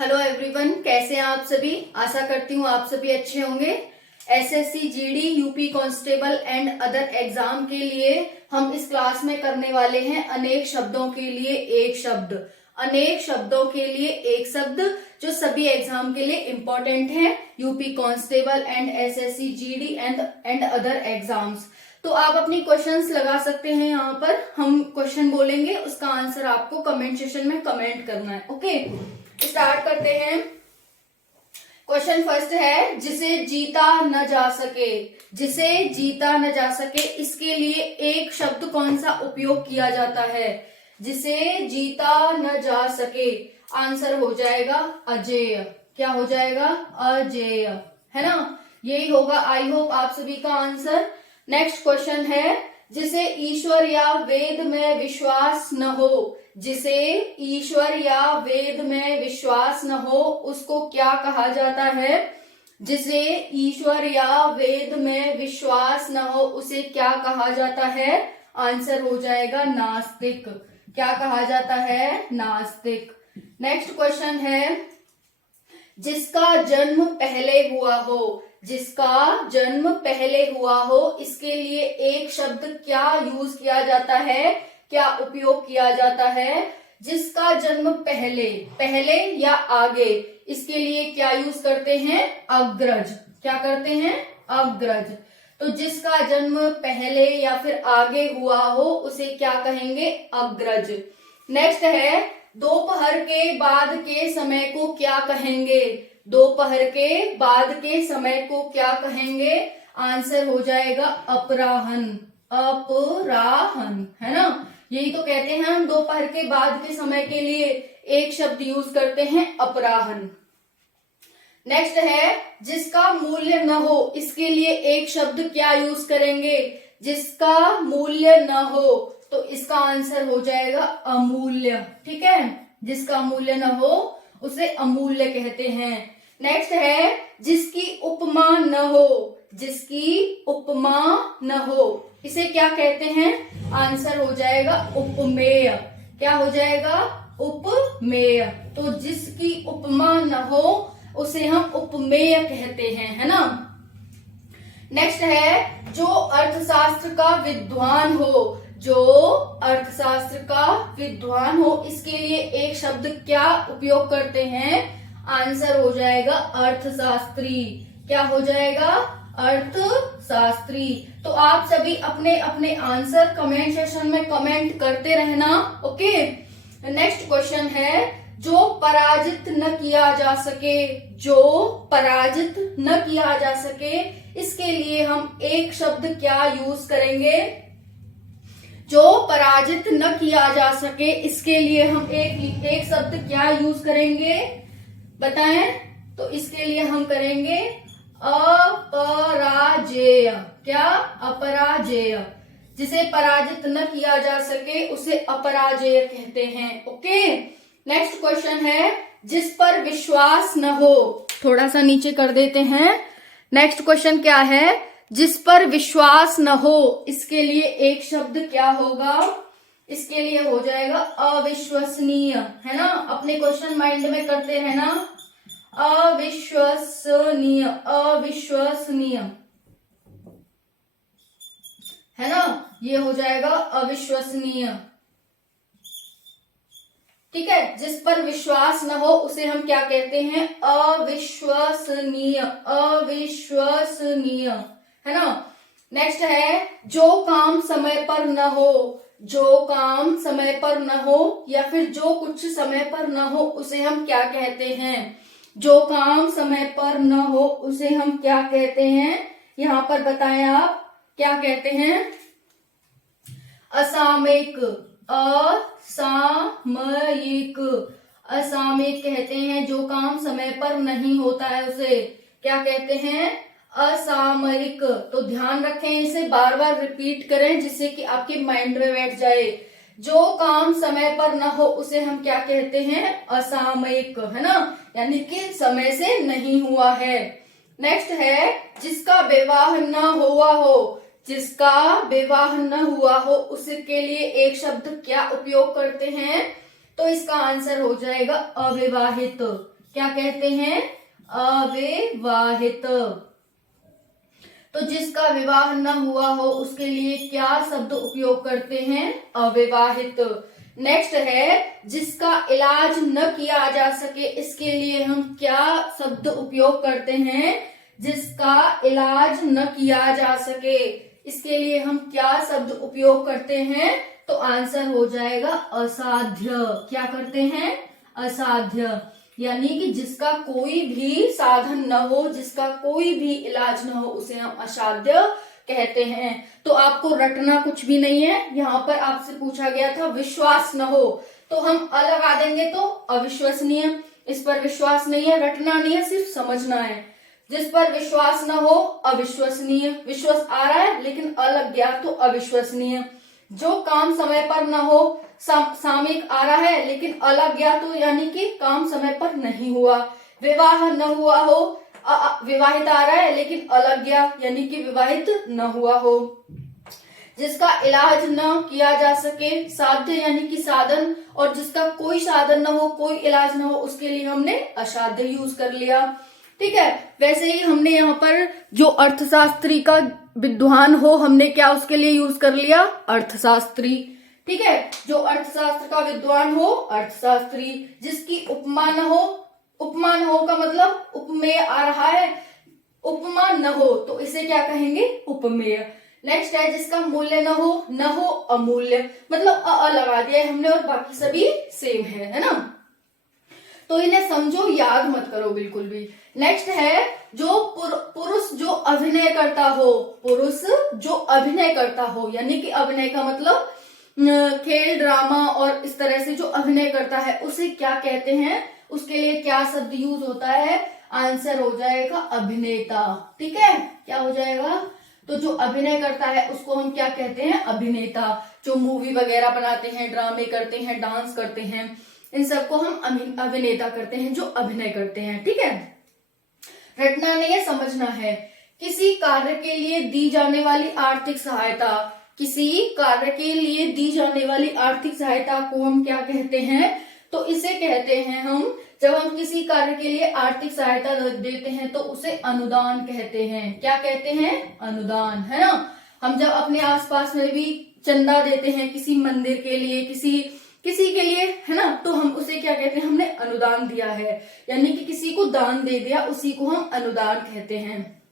Hello everyone, कैसे हैं आप सभी। आशा करती हूँ आप सभी अच्छे होंगे। SSC GD UP constable and other exam के लिए हम इस क्लास में करने वाले हैं अनेक शब्दों के लिए एक शब्द। अनेक शब्दों के लिए एक शब्द जो सभी एग्जाम के लिए इम्पोर्टेंट है, UP constable and SSC GD and other exams. तो आप अपनी क्वेश्चंस लगा सकते हैं। यहाँ पर हम क्वेश्चन बोलेंगे, उसका आंसर आपको कमेंट सेक्शन में कमेंट करना है। ओके, स्टार्ट करते हैं। क्वेश्चन फर्स्ट है, जिसे जीता न जा सके। जिसे जीता न जा सके, इसके लिए एक शब्द कौन सा उपयोग किया जाता है। जिसे जीता न जा सके, आंसर हो जाएगा अजेय। क्या हो जाएगा? अजेय, है ना। यही होगा। आई होप आप सभी का आंसर। नेक्स्ट क्वेश्चन है, जिसे ईश्वर या वेद में विश्वास न हो। जिसे ईश्वर या वेद में विश्वास न हो, उसको क्या कहा जाता है। जिसे ईश्वर या वेद में विश्वास न हो, उसे क्या कहा जाता है। आंसर हो जाएगा नास्तिक। क्या कहा जाता है? नास्तिक। नेक्स्ट क्वेश्चन है, जिसका जन्म पहले हुआ हो। जिसका जन्म पहले हुआ हो, इसके लिए एक शब्द क्या यूज किया जाता है, क्या उपयोग किया जाता है। जिसका जन्म पहले, पहले या आगे, इसके लिए क्या यूज करते हैं? अग्रज। क्या करते हैं? अग्रज। तो जिसका जन्म पहले या फिर आगे हुआ हो, उसे क्या कहेंगे? अग्रज। नेक्स्ट है, दोपहर के बाद के समय को क्या कहेंगे। दोपहर के बाद के समय को क्या कहेंगे। आंसर हो जाएगा अपराहन। अपराहन, है ना। यही तो कहते हैं हम, दोपहर के बाद के समय के लिए एक शब्द यूज करते हैं, अपराहन। नेक्स्ट है, जिसका मूल्य न हो, इसके लिए एक शब्द क्या यूज करेंगे। जिसका मूल्य न हो, तो इसका आंसर हो जाएगा अमूल्य। ठीक है, जिसका मूल्य न हो उसे अमूल्य कहते हैं। नेक्स्ट है, जिसकी उपमा न हो। जिसकी उपमा न हो, इसे क्या कहते हैं। आंसर हो जाएगा उपमेय। क्या हो जाएगा? उपमेय। तो जिसकी उपमा न हो, उसे हम उपमेय कहते हैं, है ना। नेक्स्ट है, जो अर्थशास्त्र का विद्वान हो। जो अर्थशास्त्र का विद्वान हो, इसके लिए एक शब्द क्या उपयोग करते हैं। आंसर हो जाएगा अर्थशास्त्री। क्या हो जाएगा? अर्थशास्त्री। तो आप सभी अपने अपने आंसर कमेंट सेक्शन में कमेंट करते रहना। ओके, नेक्स्ट क्वेश्चन है, जो पराजित न किया जा सके। जो पराजित न किया जा सके, इसके लिए हम एक शब्द क्या यूज करेंगे। जो पराजित न किया जा सके, इसके लिए हम एक शब्द क्या यूज करेंगे, बताएं। तो इसके लिए हम करेंगे अपराजेय। क्या? अपराजेय। जिसे पराजित न किया जा सके, उसे अपराजेय कहते हैं। ओके, नेक्स्ट क्वेश्चन है, जिस पर विश्वास न हो। थोड़ा सा नीचे कर देते हैं। नेक्स्ट क्वेश्चन क्या है, जिस पर विश्वास न हो, इसके लिए एक शब्द क्या होगा। इसके लिए हो जाएगा अविश्वसनीय, है ना। अपने क्वेश्चन माइंड में करते रहना। अविश्वसनीय, अविश्वसनीय, है ना। ये हो जाएगा अविश्वसनीय। ठीक है, जिस पर विश्वास न हो, उसे हम क्या कहते हैं? अविश्वसनीय। अविश्वसनीय, है ना। नेक्स्ट है, जो काम समय पर न हो। जो काम समय पर न हो, या फिर जो कुछ समय पर न हो, उसे हम क्या कहते हैं। जो काम समय पर न हो, उसे हम क्या कहते हैं। यहां पर बताएं आप क्या कहते हैं। असामयिक। असामयिक, असामयिक कहते हैं। जो काम समय पर नहीं होता है, उसे क्या कहते हैं? असामयिक। तो ध्यान रखें, इसे बार बार रिपीट करें, जिससे कि आपके माइंड में बैठ जाए। जो काम समय पर न हो, उसे हम क्या कहते हैं? असामयिक, है ना, यानी कि समय से नहीं हुआ है। नेक्स्ट है, जिसका विवाह न हुआ हो। जिसका विवाह न हुआ हो, उसके लिए एक शब्द क्या उपयोग करते हैं। तो इसका आंसर हो जाएगा अविवाहित। क्या कहते हैं? अविवाहित। तो जिसका विवाह न हुआ हो उसके लिए क्या शब्द उपयोग करते हैं? अविवाहित। नेक्स्ट है जिसका इलाज न किया जा सके, इसके लिए हम क्या शब्द उपयोग करते हैं? जिसका इलाज न किया जा सके, इसके लिए हम क्या शब्द उपयोग करते हैं? तो आंसर हो जाएगा असाध्य। क्या करते हैं? असाध्य। यानी कि जिसका कोई भी साधन न हो, जिसका कोई भी इलाज न हो, उसे हम असाध्य कहते हैं। तो आपको रटना कुछ भी नहीं है। यहाँ पर आपसे पूछा गया था विश्वास न हो, तो हम अ लगा देंगे तो अविश्वसनीय। इस पर विश्वास नहीं है, रटना नहीं है, सिर्फ समझना है। जिस पर विश्वास न हो अविश्वसनीय। विश्वास आ रहा है लेकिन अ लग गया तो अविश्वसनीय। जो काम समय पर न हो, सामयिक आ रहा है लेकिन अ लग गया तो यानी कि काम समय पर नहीं हुआ। विवाह न हुआ हो, विवाहित आ रहा है लेकिन अ लग गया यानी कि विवाहित न हुआ हो। जिसका इलाज न किया जा सके, साध्य यानी कि साधन, और जिसका कोई साधन न हो, कोई इलाज न हो, उसके लिए हमने असाध्य यूज कर लिया। ठीक है। वैसे ही हमने यहाँ पर जो अर्थशास्त्री का विद्वान हो, हमने क्या उसके लिए यूज कर लिया? अर्थशास्त्री। ठीक है। जो अर्थशास्त्र का विद्वान हो, अर्थशास्त्री। जिसकी उपमा न हो, उपमा न हो का मतलब उपमेय आ रहा है, उपमा न हो तो इसे क्या कहेंगे? उपमेय। नेक्स्ट है जिसका मूल्य न हो अमूल्य, मतलब अ लगा दिया है हमने और बाकी सभी सेम है ना। तो इन्हें समझो, याद मत करो बिल्कुल भी। नेक्स्ट है जो पुरुष जो अभिनय करता हो, पुरुष जो अभिनय करता हो, यानी कि अभिनय का मतलब खेल, ड्रामा और इस तरह से जो अभिनय करता है उसे क्या कहते हैं? उसके लिए क्या शब्द यूज होता है? आंसर हो जाएगा अभिनेता। ठीक है। क्या हो जाएगा? तो जो अभिनय करता है उसको हम क्या कहते हैं? अभिनेता। जो मूवी वगैरह बनाते हैं, ड्रामे करते हैं, डांस करते हैं, इन सबको हम अभिनेता करते हैं, जो अभिनय करते हैं। ठीक है। रटना नहीं है, समझना है। किसी कार्य के लिए दी जाने वाली आर्थिक सहायता, किसी कार्य के लिए दी जाने वाली आर्थिक सहायता को हम क्या कहते हैं? तो इसे कहते हैं हम, जब हम किसी कार्य के लिए आर्थिक सहायता देते हैं तो उसे अनुदान कहते हैं। क्या कहते हैं? अनुदान, है ना। हम जब अपने आसपास में भी चंदा देते हैं किसी मंदिर के लिए, किसी के लिए, है ना, तो हम उसे क्या कहते हैं? हमने अनुदान दिया है, यानी कि किसी को दान दे दिया, उसी को हम अनुदान कहते हैं,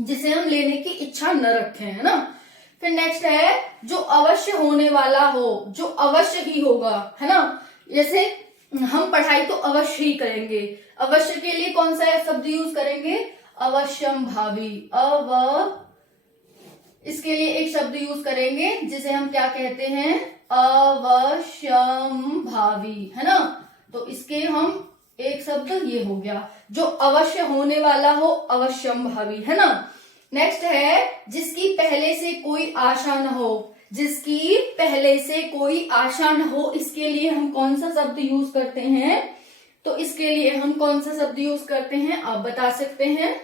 जिसे हम लेने की इच्छा न रखें, है ना। फिर नेक्स्ट है जो अवश्य होने वाला हो, जो अवश्य ही होगा, है ना। जैसे हम पढ़ाई तो अवश्य ही करेंगे, अवश्य के लिए कौन सा शब्द यूज करेंगे? अवश्यम भावी। इसके लिए एक शब्द यूज करेंगे जिसे हम क्या कहते हैं? अवश्यम भावी, है ना। तो इसके हम एक शब्द ये हो गया, जो अवश्य होने वाला हो, अवश्यम भावी, है ना। नेक्स्ट है जिसकी पहले से कोई आशा न हो, जिसकी पहले से कोई आशा न हो, इसके लिए हम कौन सा शब्द यूज करते हैं? तो इसके लिए हम कौन सा शब्द यूज करते हैं? आप बता सकते हैं।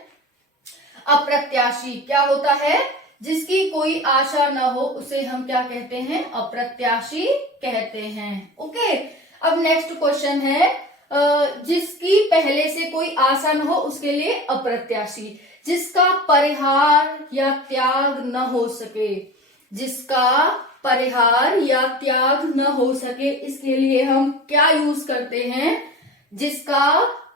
अप्रत्याशी। क्या होता है? जिसकी कोई आशा न हो उसे हम क्या कहते हैं? अप्रत्याशी कहते हैं। ओके। अब नेक्स्ट क्वेश्चन है जिसकी पहले से कोई आशा न हो उसके लिए अप्रत्याशी। जिसका परिहार या त्याग न हो सके, जिसका परिहार या त्याग न हो सके, इसके लिए हम क्या यूज करते हैं? जिसका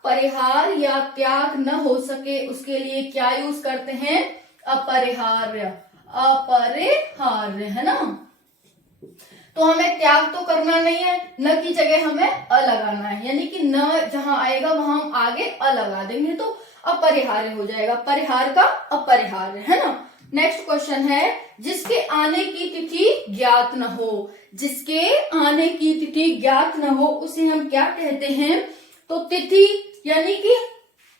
परिहार या त्याग न हो सके उसके लिए क्या यूज करते हैं? अपरिहार्य। अपरिहार्य, है ना। तो हमें त्याग तो करना नहीं है, न की जगह हमें अ लगाना है, यानी कि न जहां आएगा वहां हम आगे अ लगा देंगे तो अपरिहार्य हो जाएगा। परिहार का अपरिहार्य, है ना। नेक्स्ट क्वेश्चन है जिसके आने की तिथि ज्ञात न हो, जिसके आने की तिथि ज्ञात न हो उसे हम क्या कहते हैं? तो तिथि यानी कि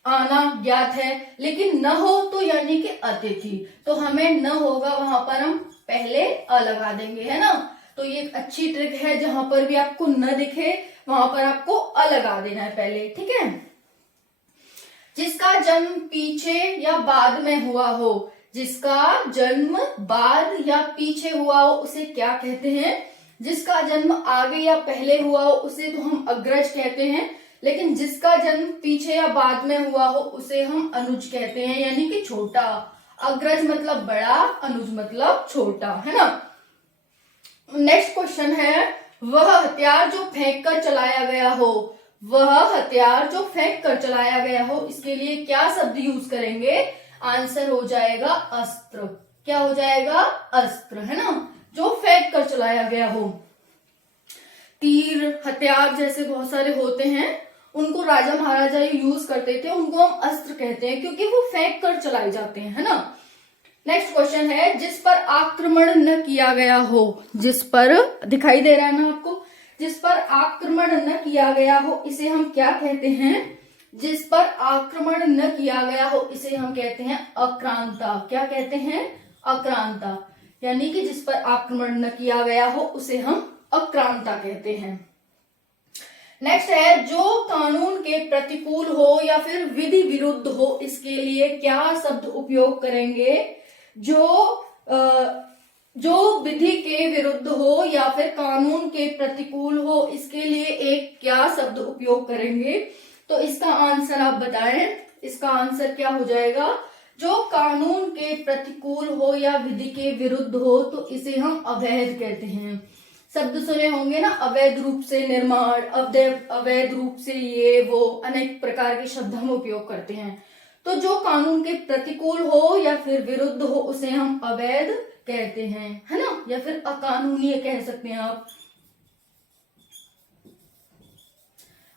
आना ज्ञात है, लेकिन न हो तो यानी कि अतिथि, तो हमें न होगा वहां पर हम पहले अ लगा देंगे, है ना। तो ये एक अच्छी ट्रिक है, जहां पर भी आपको न दिखे वहां पर आपको अ लगा देना है पहले। ठीक है। जिसका जन्म पीछे या बाद में हुआ हो, जिसका जन्म बाद या पीछे हुआ हो उसे क्या कहते हैं? जिसका जन्म आगे या पहले हुआ हो उसे तो हम अग्रज कहते हैं, लेकिन जिसका जन्म पीछे या बाद में हुआ हो उसे हम अनुज कहते हैं, यानी कि छोटा। अग्रज मतलब बड़ा, अनुज मतलब छोटा, है ना। नेक्स्ट क्वेश्चन है, वह हथियार जो फेंक कर चलाया गया हो, वह हथियार जो फेंक कर चलाया गया हो, इसके लिए क्या शब्द यूज करेंगे? आंसर हो जाएगा अस्त्र। क्या हो जाएगा? अस्त्र, है ना, जो फेंक कर चलाया गया हो। तीर, हथियार जैसे बहुत सारे होते हैं, उनको राजा महाराजा यूज करते थे, उनको हम अस्त्र कहते हैं क्योंकि वो फेंक कर चलाए जाते हैं, है ना। नेक्स्ट क्वेश्चन है, जिस पर आक्रमण न किया गया हो, जिस पर, दिखाई दे रहा है ना आपको, जिस पर आक्रमण न किया गया हो इसे हम क्या कहते हैं? जिस पर आक्रमण न किया गया हो इसे हम कहते हैं अक्रांता। क्या कहते हैं? अक्रांता। यानी कि जिस पर आक्रमण न किया गया हो उसे हम अक्रांता कहते हैं। नेक्स्ट है, जो कानून के प्रतिकूल हो या फिर विधि विरुद्ध हो, इसके लिए क्या शब्द उपयोग करेंगे? जो विधि के विरुद्ध हो या फिर कानून के प्रतिकूल हो, इसके लिए एक क्या शब्द उपयोग करेंगे? तो इसका आंसर आप बताएं। इसका आंसर क्या हो जाएगा? जो कानून के प्रतिकूल हो या विधि के विरुद्ध हो तो इसे हम अवैध कहते हैं। शब्द सुने होंगे ना, अवैध रूप से निर्माण, अवैध रूप से ये वो, अनेक प्रकार के शब्द हम उपयोग करते हैं। तो जो कानून के प्रतिकूल हो या फिर विरुद्ध हो उसे हम अवैध कहते हैं, है ना, या फिर अकानूनी कह सकते हैं आप।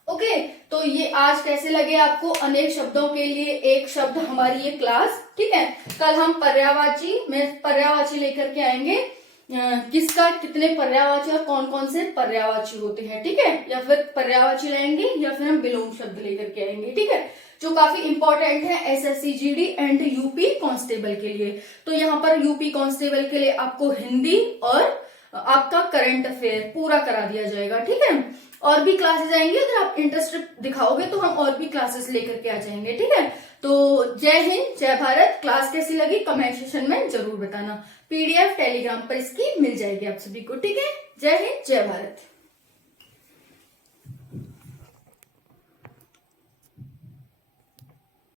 ओके, तो ये आज कैसे लगे आपको? अनेक शब्दों के लिए एक शब्द हमारी ये क्लास, ठीक है। कल हम पर्यायवाची में पर्यायवाची लेकर के आएंगे, किसका कितने पर्यायवाची और कौन कौन से पर्यायवाची होते हैं, ठीक है। या फिर पर्यायवाची लाएंगे या फिर हम विलोम शब्द लेकर के आएंगे, ठीक है, जो काफी इंपॉर्टेंट है SSC GD and UP constable के लिए। तो यहाँ पर यूपी कांस्टेबल के लिए आपको हिंदी और आपका करंट अफेयर पूरा करा दिया जाएगा, ठीक है। और भी क्लासेस आएंगे, अगर आप इंटरेस्ट दिखाओगे तो हम और भी क्लासेस लेकर के आ जाएंगे, ठीक है। तो जय हिंद, जय भारत। क्लास कैसी लगी कमेंट सेक्शन में जरूर बताना। पीडीएफ टेलीग्राम पर इसकी मिल जाएगी आप सभी को, ठीक है। जय हिंद, जय भारत।